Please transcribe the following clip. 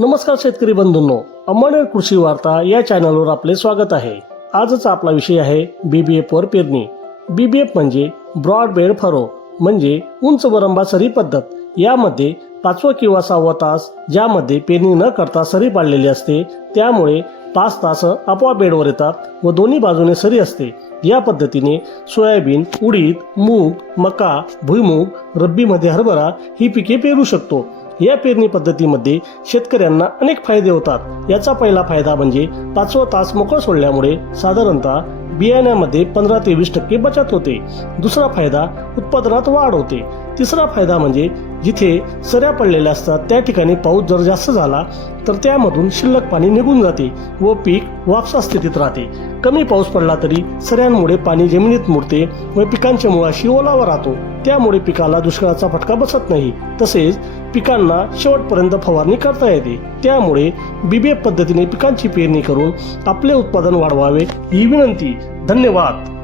नमस्कार शेतकरी बंधूंनो अंमळनेर कृषी वार्ता या चॅनलवर आपले स्वागत आहे. आजचा आपला विषय आहे बीबीएफ वर पेरणी. बीबीएफ म्हणजे ब्रॉड बेड फरो म्हणजे उंच वरंबा सरी पद्धत. यामध्ये पाचवा किंवा सहावा तास ज्यामध्ये पेरणी न करता सरी पाडलेली असते त्यामुळे पाच तास आपोआप बेडवर येतात व दोन्ही बाजूने सरी असते. या पद्धतीने सोयाबीन उडीद मूग मका भुईमूग रब्बीमध्ये हरभरा ही पिके पेरू शकतो. या पेरणी पद्धतीमध्ये शेतकऱ्यांना अनेक फायदे होतात. याचा पहिला फायदा म्हणजे पाचवा तास मोकळ सोडल्यामुळे साधारणतः बियाण्यामध्ये पंधरा ते वीस टक्के बचत होते. दुसरा फायदा उत्पादनात वाढ होते. तिसरा फायदा म्हणजे जिथे सऱ्या पडलेल्या असतात त्या ठिकाणी पाऊस जर जास्त झाला तर त्यामधून शिल्लक पाणी निघून जाते व पीक वापसा स्थितीत राहते. कमी पाऊस पडला तरी सऱ्यांमुळे पाणी जमिनीत मुरते व पिकांच्या मुळाशी ओलावा राहतो. त्यामुळे पिकाला दुष्काळाचा फटका बसत नाही. तसेच पिकांना शेवटपर्यंत फवारणी करता येते. त्यामुळे बिबे पद्धतीने पिकांची पेरणी करून आपले उत्पादन वाढवावे ही विनंती. धन्यवाद.